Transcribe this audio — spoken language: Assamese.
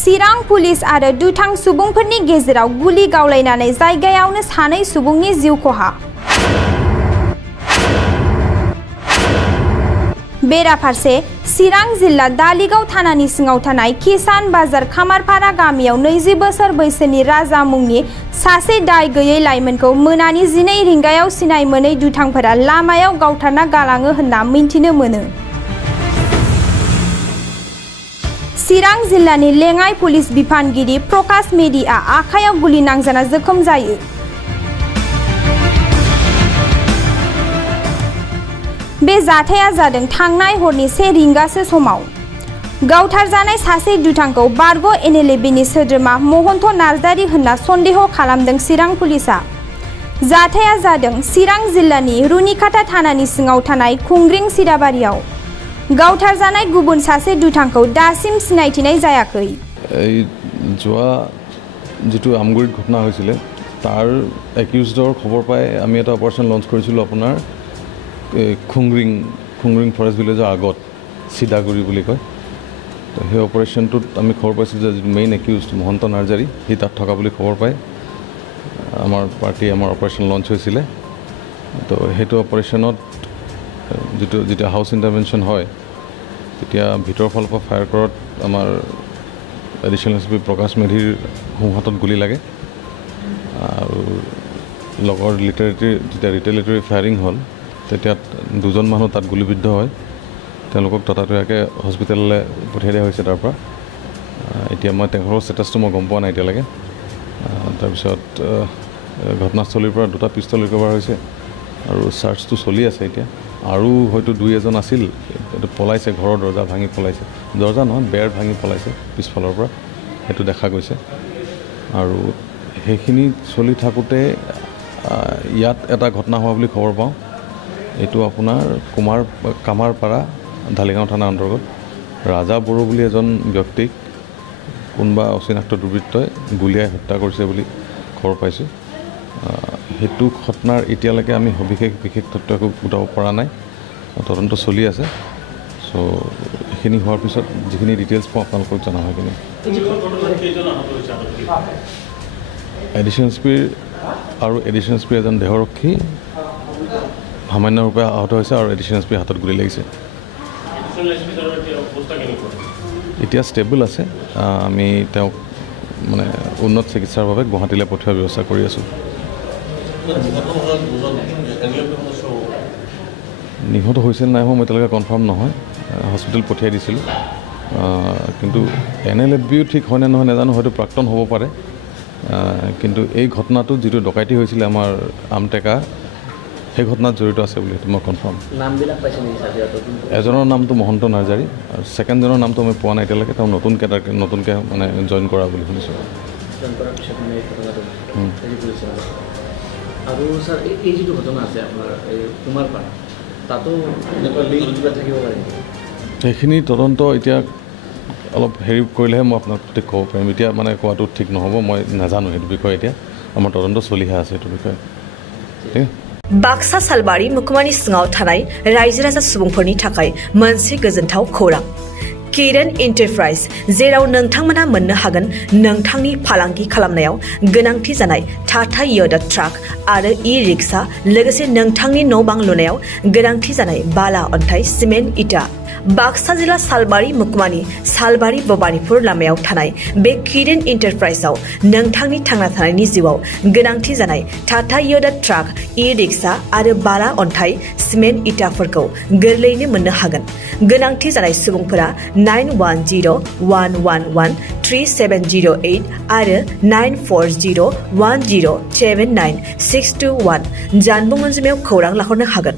चिरां पुलिस आरो दुथां सुबुंफोरनि गेजेराव गुलि गावलायनानै जायगायावनो सानै सुबुंनि जिउ खहा। बेराफारसे चिरां जिल्ला दालिगाव थानानि सिङाव थानाय किसान बाजार खामारपारा गामियाव 20 बोसोर बैसोनि राजा मुंनि सासे दाय गैयै लाइमोनखौ मोनानि 12 रिंगायाव सिनाय मोनै दुथांफोरा लामायाव गावथारना गालाङो होनना मिन्थिनो मोनो। चिरां जिल्लानि लेङाइ पुलिस बिफानगिरि प्रकाश मेधिआ आखायाव गुलि नांजाना जखम जायो। बे जाथाया जादों थांनाय हरनि 1 रिंगासो समाव। गावथारजानाय सासे दुथांखौ बारग' NLBनि सोद्रोमा महन्त नार्जारि होनना सन्देह खालामदों चिरां पुलिसआ। जाथाया जादों चिरां जिल्लानि रुनिकाटा थानानि सिङाव थानाय खुंग्रिं सिराबारियाव। गावथारजानाय गुबुन सासे दुथांखौ दासिम सिनायथिनाय जायाखै। যোৱা যেটো আমগুৰিত ঘটনা হৈছিল তাৰ একিউজডৰ খবৰ পাই আমি এটা অপাৰেশ্যন লঞ্চ কৰিছিলোঁ আপোনাৰ খুংগ্ৰিং ফৰেষ্ট ভিলেজৰ আগত সিদাগুৰি বুলি কয়। তো সেই অপাৰেশ্যনটোত আমি খবৰ পাইছিলোঁ যে মেইন একিউজ মহন্ত নাৰ্জাৰী সি তাত থকা বুলি খবৰ পাই আমাৰ অপাৰেশ্যন লঞ্চ হৈছিলে। তো সেইটো অপাৰেশ্যনত যেতিয়া হাউচ ইণ্টাৰভেনশ্যন হয় তেতিয়া ভিতৰৰ ফালৰ পৰা ফায়াৰ কৰাত আমাৰ এডিশ্যনেল SP প্ৰকাশ মেধিৰ সোঁহাতত গুলি লাগে আৰু লগৰ যেতিয়া ৰিটেলিটৰী ফায়াৰিং হ'ল তেতিয়া দুজন মানুহ তাত গুলিবিদ্ধ হয়। তেওঁলোকক ততাতৈয়াকৈ হস্পিটেললৈ পঠিয়াই দিয়া হৈছে। তাৰ পৰা এতিয়া মই তেওঁলোকৰ ষ্টেটাছটো মই গম পোৱা নাই এতিয়ালৈকে। তাৰপিছত ঘটনাস্থলীৰ পৰা 2টা পিষ্টল ৰিকভাৰ হৈছে আৰু চাৰ্চটো চলি আছে এতিয়া। আৰু হয়তো 2-এজন আছিল, এইটো পলাইছে, ঘৰৰ দৰ্জা ভাঙি পলাইছে। দৰ্জা নহয়, বেৰ ভাঙি পলাইছে পিছফালৰ পৰা, সেইটো দেখা গৈছে। আৰু সেইখিনি চলি থাকোঁতে ইয়াত এটা ঘটনা হোৱা বুলি খবৰ পাওঁ। এইটো আপোনাৰ কামাৰপাৰা ঢালিগাঁও থানাৰ অন্তৰ্গত ৰাজা বড়ো বুলি এজন ব্যক্তিক কোনোবা অচিনাক্ত দুৰ্বৃত্তই গুলীয়াই হত্যা কৰিছে বুলি খবৰ পাইছোঁ। সেইটো ঘটনাৰ এতিয়ালৈকে আমি বিশেষ তথ্য একো গোটাব পৰা নাই, তদন্ত চলি আছে। চ' এইখিনি হোৱাৰ পিছত যিখিনি ডিটেইলছ পাওঁ আপোনালোকক জনাম। সেইখিনি এডিশ্যনেল SP আৰু এডিশ্যনেল SP এজন দেহৰক্ষী সামান্যৰূপে আহত হৈছে আৰু এডিশ্যনেল SP হাতত গুলি লাগিছে। এতিয়া ষ্টেবল আছে। আমি তেওঁক মানে উন্নত চিকিৎসাৰ বাবে গুৱাহাটীলৈ পঠিওৱাৰ ব্যৱস্থা কৰি আছোঁ। নিহত হৈছিল নাই হোৱা মই এতিয়ালৈকে কনফাৰ্ম নহয়, হস্পিটেল পঠিয়াই দিছিলোঁ। কিন্তু NLBও ঠিক হয়নে নহয় নাজানো, হয়তো প্ৰাক্তন হ'ব পাৰে। কিন্তু এই ঘটনাটোত যিটো ডকাইতি হৈছিলে আমাৰ আমটেকা, সেই ঘটনাত জড়িত আছে বুলি সেইটো মই কনফাৰ্ম। এজনৰ নামটো মহন্ত নাৰ্জাৰী আৰু ছেকেণ্ডজনৰ নামটো আমি পোৱা নাই এতিয়ালৈকে। তেওঁ নতুনকৈ মানে জইন কৰা বুলি শুনিছোঁ। আৰু স্যাৰ এই যিটো ঘটনা আছে আপোনাৰ এই কুমাৰপাৰা, তাতো থাকিব পাৰে। সেইখিনি তদন্ত এতিয়া অলপ হেৰি কৰিলেহে মই আপোনাক ঠিক ক'ব পাৰিম। এতিয়া মানে কোৱাটো ঠিক নহ'ব, মই নাজানো সেইটো বিষয়ে। এতিয়া আমাৰ তদন্ত চলিহে আছে সেইটো বিষয়ে। ঠিক बाक्सा सालबारि मुखुमानि सिङाव थानाय रायजो राजा सुबुंफोरनि थाखाय मोनसे गोजोनथाव खौरां। किरण एन्टारप्राइज, जेराव नोंथांमोना मोननो हागोन नोंथांनि फालांगि खालामनायाव गोनांथि जानाय टाटा य'दा ट्राक आरो रिक्सा, लोगोसे नोंथांनि न' बां लुनायाव गोनांथि जानाय बाला, अन्थाइ, सिमेन्ट, इटा। बाक्सा जिल्ला सालबारि मुखुमानि सालबारि भबानिपुर लामायाव थानाय बे किरण एन्टारप्राइजआव नोंथांनि थांना थानायनि जिउआव गोनांथि जानाय टाटा य'दा ट्राक, रिक्सा आरो बाला, अन्थाइ, सिमेन्ट, इटाफोरखौ गोरलैयैनो मोननो हागोन। गोनांथि जानाय सुबुंफोरा 9101113708 आरो 9401079621 जानबुं अनजिमायाव खौरां लाहरनो हागोन।